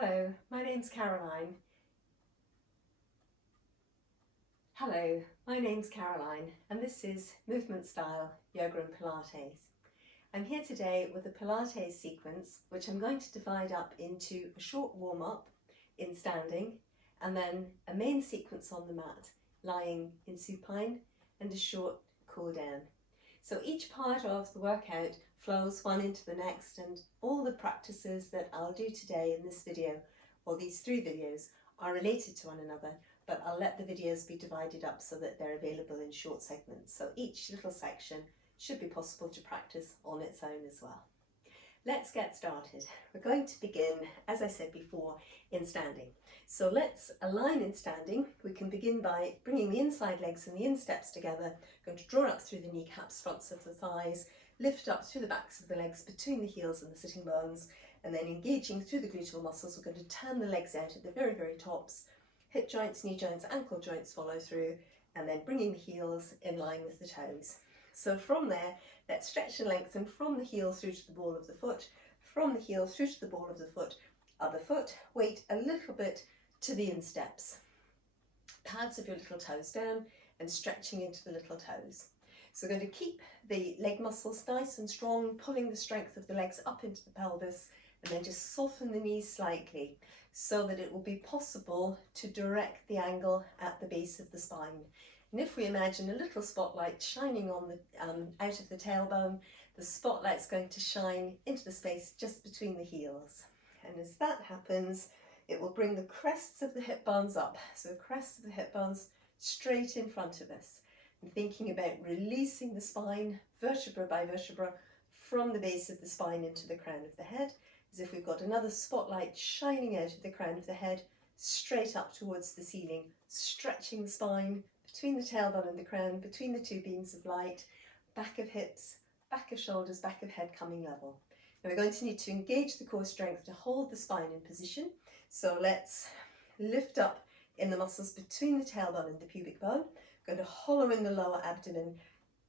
Hello, my name's Caroline. Hello, my name's Caroline and this is Movement Style Yoga and Pilates. I'm here today with a Pilates sequence which I'm going to divide up into a short warm-up in standing and then a main sequence on the mat lying in supine and a short cool down. So each part of the workout flows one into the next, and all the practices that I'll do today in this video, or these 3 videos, are related to one another, but I'll let the videos be divided up so that they're available in short segments. So each little section should be possible to practice on its own as well. Let's get started. We're going to begin, as I said before, in standing. So let's align in standing. We can begin by bringing the inside legs and the insteps together. Going to draw up through the kneecaps, fronts of the thighs, lift up through the backs of the legs between the heels and the sitting bones, and then engaging through the gluteal muscles. We're going to turn the legs out at the very, very tops. Hip joints, knee joints, ankle joints follow through, and then bringing the heels in line with the toes. So from there, let's stretch and lengthen from the heel through to the ball of the foot, from the heel through to the ball of the foot, other foot, weight a little bit to the insteps. Pads of your little toes down and stretching into the little toes. So we're going to keep the leg muscles nice and strong, pulling the strength of the legs up into the pelvis, and then just soften the knees slightly so that it will be possible to direct the angle at the base of the spine. And if we imagine a little spotlight shining on the out of the tailbone, the spotlight's going to shine into the space just between the heels. And as that happens, it will bring the crests of the hip bones up. So crests of the hip bones straight in front of us. And thinking about releasing the spine, vertebra by vertebra, from the base of the spine into the crown of the head, as if we've got another spotlight shining out of the crown of the head, straight up towards the ceiling, stretching the spine between the tailbone and the crown, between the 2 beams of light, back of hips, back of shoulders, back of head coming level. Now we're going to need to engage the core strength to hold the spine in position. So let's lift up in the muscles between the tailbone and the pubic bone. Going to hollow in the lower abdomen,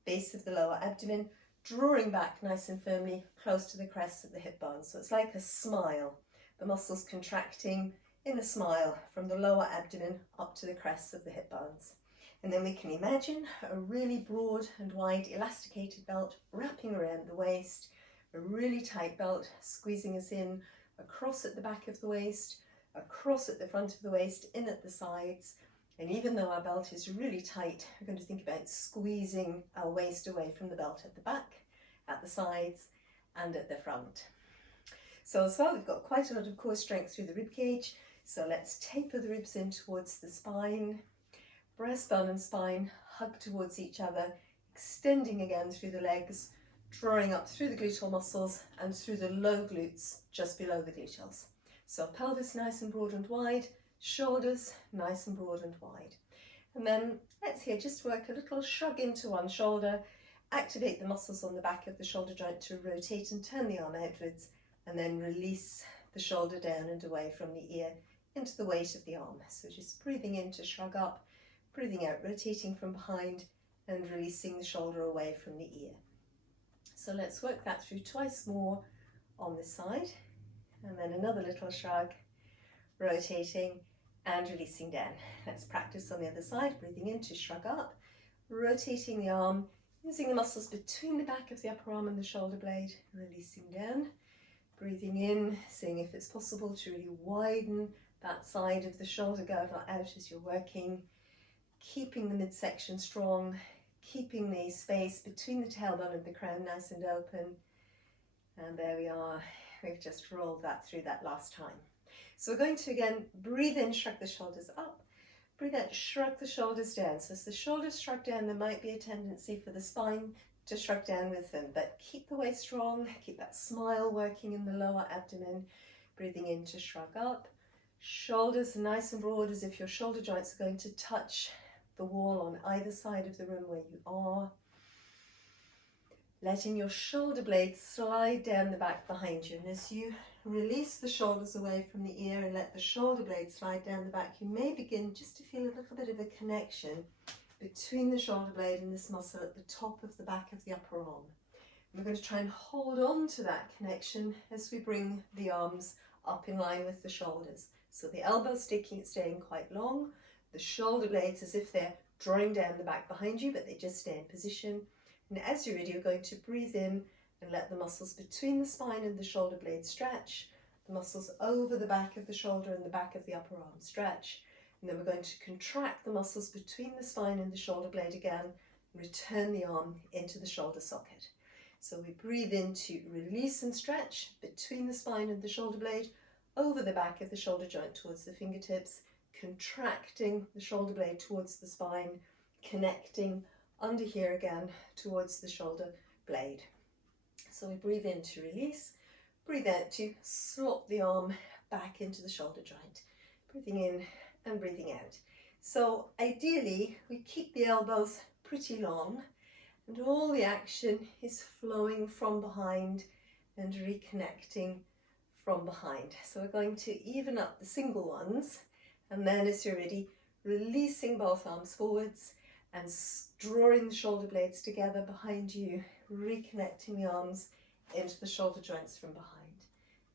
base of the lower abdomen, drawing back nice and firmly close to the crests of the hip bones. So it's like a smile, the muscles contracting in a smile from the lower abdomen up to the crests of the hip bones. And then we can imagine a really broad and wide elasticated belt wrapping around the waist, a really tight belt squeezing us in across at the back of the waist, across at the front of the waist, in at the sides. And even though our belt is really tight, we're going to think about squeezing our waist away from the belt at the back, at the sides, and at the front. So as well, we've got quite a lot of core strength through the rib cage. So let's taper the ribs in towards the spine. Breastbone and spine hug towards each other, extending again through the legs, drawing up through the gluteal muscles and through the low glutes just below the gluteals. So pelvis nice and broad and wide, shoulders nice and broad and wide. And then let's here just work a little shrug into one shoulder, activate the muscles on the back of the shoulder joint to rotate and turn the arm outwards, and then release the shoulder down and away from the ear into the weight of the arm. So just breathing in to shrug up, breathing out, rotating from behind and releasing the shoulder away from the ear. So let's work that through twice more on this side, and then another little shrug, rotating and releasing down. Let's practice on the other side, breathing in to shrug up, rotating the arm, using the muscles between the back of the upper arm and the shoulder blade, releasing down, breathing in, seeing if it's possible to really widen that side of the shoulder girdle out as you're working, keeping the midsection strong, keeping the space between the tailbone and the crown nice and open. And there we are, we've just rolled that through that last time. So we're going to again breathe in, shrug the shoulders up, breathe out, shrug the shoulders down. So as the shoulders shrug down, there might be a tendency for the spine to shrug down with them, but keep the waist strong, keep that smile working in the lower abdomen, breathing in to shrug up, shoulders nice and broad as if your shoulder joints are going to touch the wall on either side of the room where you are. Letting your shoulder blades slide down the back behind you, and as you release the shoulders away from the ear and let the shoulder blades slide down the back, you may begin just to feel a little bit of a connection between the shoulder blade and this muscle at the top of the back of the upper arm. We're going to try and hold on to that connection as we bring the arms up in line with the shoulders. So the elbows staying quite long, the shoulder blades as if they're drawing down the back behind you, but they just stay in position. And as you're ready, you're going to breathe in and let the muscles between the spine and the shoulder blade stretch, the muscles over the back of the shoulder and the back of the upper arm stretch. And then we're going to contract the muscles between the spine and the shoulder blade again, and return the arm into the shoulder socket. So we breathe in to release and stretch between the spine and the shoulder blade, over the back of the shoulder joint towards the fingertips, contracting the shoulder blade towards the spine, connecting under here again towards the shoulder blade. So we breathe in to release, breathe out to slot the arm back into the shoulder joint, breathing in and breathing out. So ideally we keep the elbows pretty long and all the action is flowing from behind and reconnecting from behind. So we're going to even up the single ones, and then as you're ready, releasing both arms forwards and drawing the shoulder blades together behind you, reconnecting the arms into the shoulder joints from behind.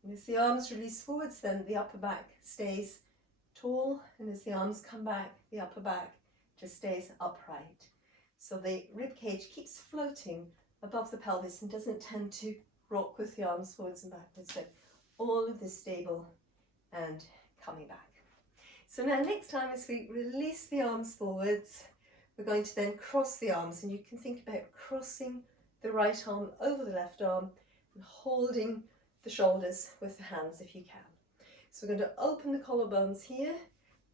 And as the arms release forwards, then the upper back stays tall, and as the arms come back, the upper back just stays upright. So the rib cage keeps floating above the pelvis and doesn't tend to rock with the arms forwards and backwards, but all of this stable and coming back. So now next time as we release the arms forwards, we're going to then cross the arms, and you can think about crossing the right arm over the left arm and holding the shoulders with the hands if you can. So we're going to open the collarbones here,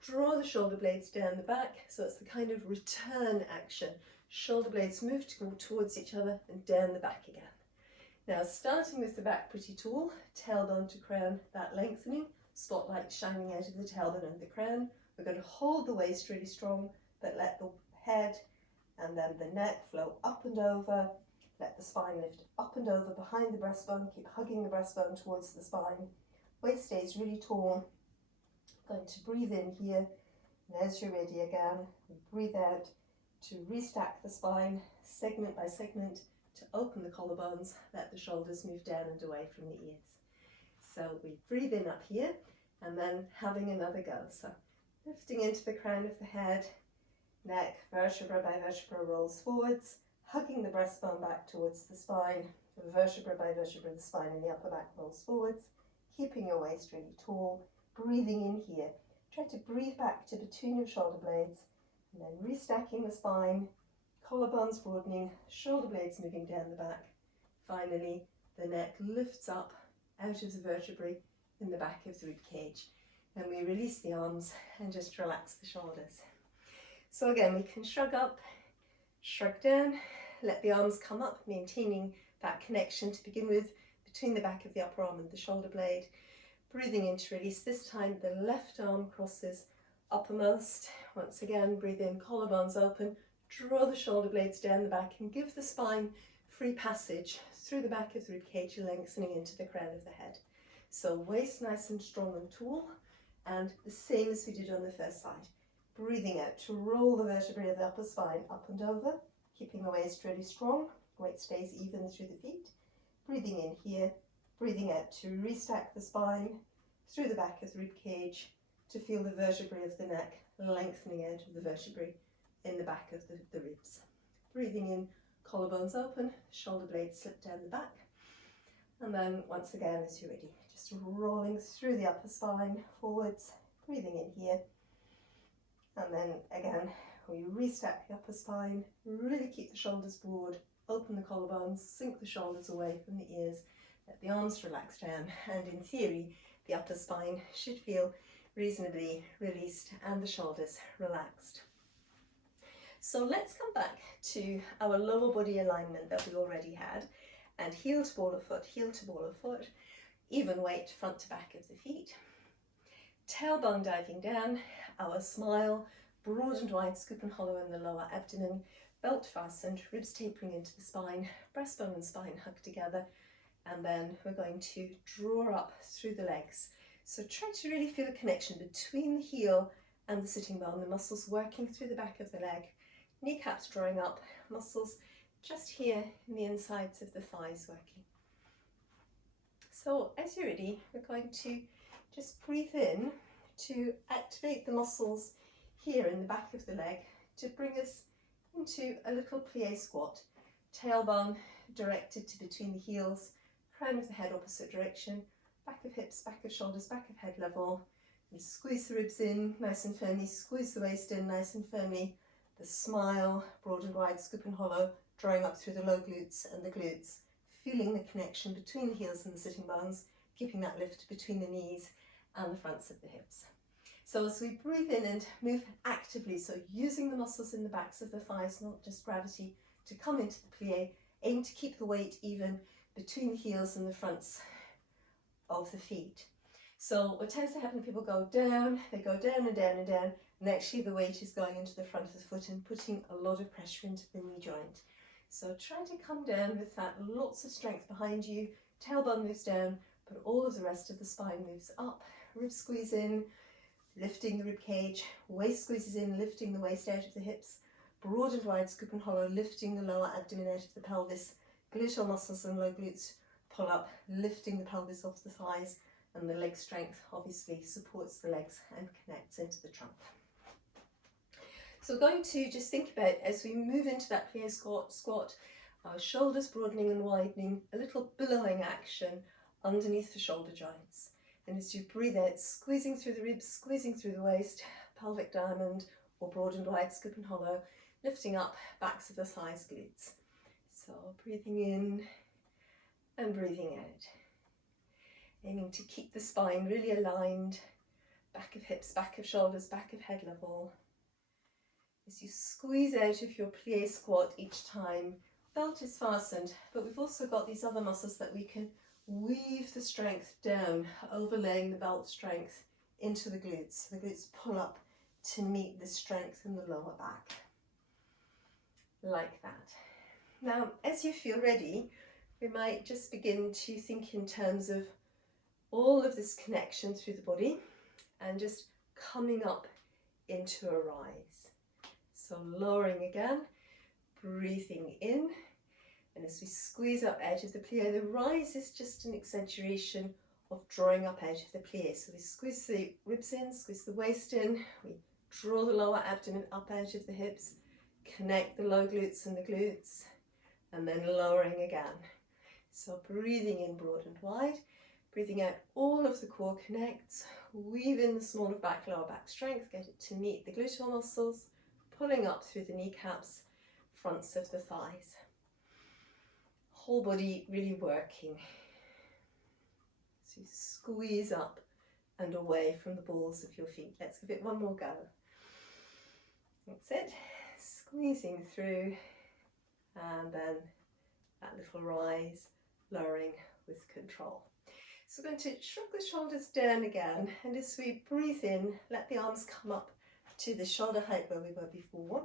draw the shoulder blades down the back, so it's the kind of return action. Shoulder blades move to go towards each other and down the back again. Now starting with the back pretty tall, tailbone to crown, that lengthening, spotlight shining out of the tailbone and the crown. We're going to hold the waist really strong, but let the head and then the neck flow up and over. Let the spine lift up and over behind the breastbone. Keep hugging the breastbone towards the spine. Waist stays really tall. Going to breathe in here, and as you're ready again, breathe out to restack the spine, segment by segment, to open the collarbones, let the shoulders move down and away from the ears. So we breathe in up here, and then having another go. So lifting into the crown of the head, neck, vertebra by vertebra rolls forwards, hugging the breastbone back towards the spine, vertebra by vertebra, the spine and the upper back rolls forwards, keeping your waist really tall, breathing in here. Try to breathe back to between your shoulder blades, and then restacking the spine, collarbones broadening, shoulder blades moving down the back. Finally, the neck lifts up out of the vertebrae in the back of the rib cage, and we release the arms and just relax the shoulders. So again, we can shrug up, shrug down, let the arms come up, maintaining that connection to begin with between the back of the upper arm and the shoulder blade. Breathing in to release. This time the left arm crosses uppermost. Once again, breathe in, collarbones open, draw the shoulder blades down the back and give the spine free passage through the back of the rib cage, lengthening into the crown of the head. So waist nice and strong and tall, and the same as we did on the first side. Breathing out to roll the vertebrae of the upper spine up and over, keeping the waist really strong, weight stays even through the feet. Breathing in here, breathing out to restack the spine through the back of the rib cage, to feel the vertebrae of the neck lengthening out of the vertebrae in the back of the ribs. Breathing in, collarbones open, shoulder blades slip down the back, and then once again as you're ready, just rolling through the upper spine forwards, breathing in here, and then again we restack the upper spine, really keep the shoulders broad, open the collarbones, sink the shoulders away from the ears, let the arms relax down, and in theory the upper spine should feel reasonably released and the shoulders relaxed. So let's come back to our lower body alignment that we already had, and heel to ball of foot, heel to ball of foot, even weight front to back of the feet, tailbone diving down, our smile, broad and wide, scoop and hollow in the lower abdomen, belt fastened, ribs tapering into the spine, breastbone and spine hugged together, and then we're going to draw up through the legs. So try to really feel a connection between the heel and the sitting bone, the muscles working through the back of the leg, kneecaps drawing up, muscles just here in the insides of the thighs working. So as you're ready, we're going to just breathe in to activate the muscles here in the back of the leg to bring us into a little plie squat. Tailbone directed to between the heels, crown of the head opposite direction, back of hips, back of shoulders, back of head level. And squeeze the ribs in nice and firmly, squeeze the waist in nice and firmly. The smile, broad and wide, scoop and hollow, drawing up through the low glutes and the glutes, feeling the connection between the heels and the sitting bones, keeping that lift between the knees and the fronts of the hips. So as we breathe in and move actively, so using the muscles in the backs of the thighs, not just gravity, to come into the plie, aim to keep the weight even between the heels and the fronts of the feet. So what tends to happen, people go down, they go down and down and down, and actually the weight is going into the front of the foot and putting a lot of pressure into the knee joint. So try to come down with that, lots of strength behind you, tailbone moves down, but all of the rest of the spine moves up, ribs squeeze in, lifting the rib cage, waist squeezes in, lifting the waist out of the hips, broad and wide, scoop and hollow, lifting the lower abdomen out of the pelvis, gluteal muscles and low glutes pull up, lifting the pelvis off the thighs, and the leg strength obviously supports the legs and connects into the trunk. So we're going to just think about, as we move into that plie squat, our shoulders broadening and widening, a little billowing action underneath the shoulder joints. And as you breathe out, squeezing through the ribs, squeezing through the waist, pelvic diamond or broad and wide, scoop and hollow, lifting up backs of the thighs, glutes. So breathing in and breathing out. Aiming to keep the spine really aligned, back of hips, back of shoulders, back of head level. As you squeeze out of your plie squat each time, belt is fastened, but we've also got these other muscles that we can weave the strength down, overlaying the belt strength into the glutes. The glutes pull up to meet the strength in the lower back, like that. Now, as you feel ready, we might just begin to think in terms of all of this connection through the body and just coming up into a rise. So lowering again, breathing in, and as we squeeze up out of the plie, the rise is just an exaggeration of drawing up out of the plie. So we squeeze the ribs in, squeeze the waist in, we draw the lower abdomen up out of the hips, connect the low glutes and the glutes, and then lowering again. So breathing in broad and wide, breathing out, all of the core connects, weave in the small of back, lower back strength, get it to meet the gluteal muscles, pulling up through the kneecaps, fronts of the thighs. Whole body really working. So you squeeze up and away from the balls of your feet. Let's give it one more go. That's it. Squeezing through, and then that little rise, lowering with control. So we're going to shrug the shoulders down again, and as we breathe in, let the arms come up to the shoulder height where we were before.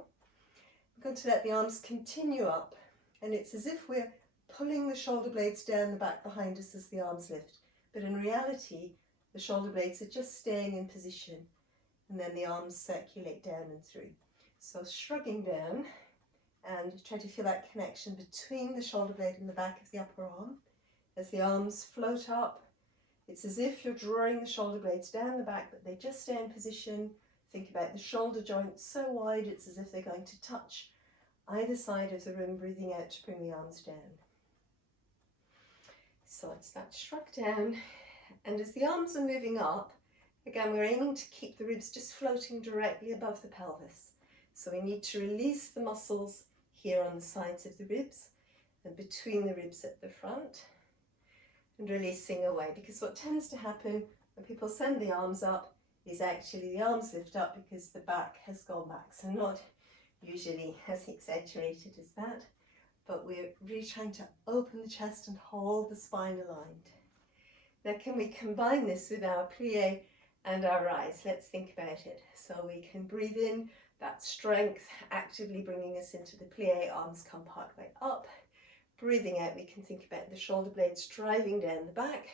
We're going to let the arms continue up, and it's as if we're pulling the shoulder blades down the back behind us as the arms lift, but in reality the shoulder blades are just staying in position, and then the arms circulate down and through. So shrugging down, and try to feel that connection between the shoulder blade and the back of the upper arm. As the arms float up, it's as if you're drawing the shoulder blades down the back, but they just stay in position. Think about the shoulder joints so wide, it's as if they're going to touch either side of the room, breathing out to bring the arms down. So it's that shrug down, and as the arms are moving up, again we're aiming to keep the ribs just floating directly above the pelvis. So we need to release the muscles here on the sides of the ribs and between the ribs at the front, and releasing away, because what tends to happen when people send the arms up is actually the arms lift up because the back has gone back. So not usually as exaggerated as that, but we're really trying to open the chest and hold the spine aligned. Now can we combine this with our plie and our rise? Let's think about it. So we can breathe in, that strength actively bringing us into the plie, arms come partway up. Breathing out, we can think about the shoulder blades driving down the back,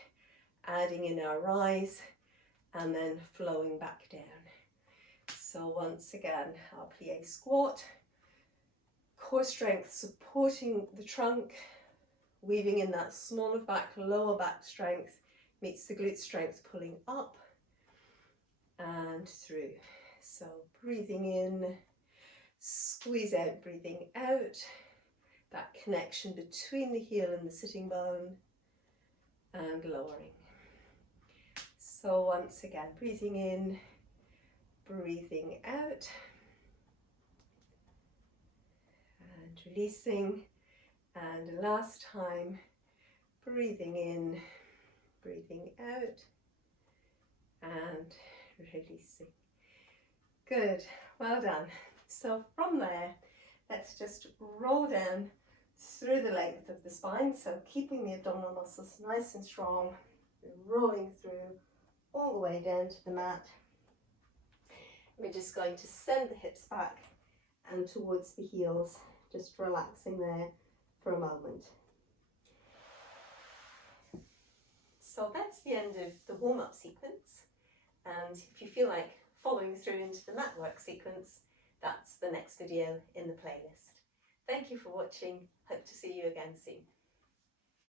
adding in our rise, and then flowing back down. So once again, our plie squat, core strength supporting the trunk, weaving in that small of back, lower back strength, meets the glute strength pulling up, and through. So breathing in, squeeze out, breathing out. That connection between the heel and the sitting bone, and lowering. So once again, breathing in, breathing out, and releasing. And last time, breathing in, breathing out, and releasing. Good, well done. So from there, let's just roll down through the length of the spine, so keeping the abdominal muscles nice and strong, rolling through all the way down to the mat. We're just going to send the hips back and towards the heels, just relaxing there for a moment. So that's the end of the warm-up sequence, and if you feel like following through into the mat work sequence, that's the next video in the playlist. Thank you for watching. Hope to see you again soon.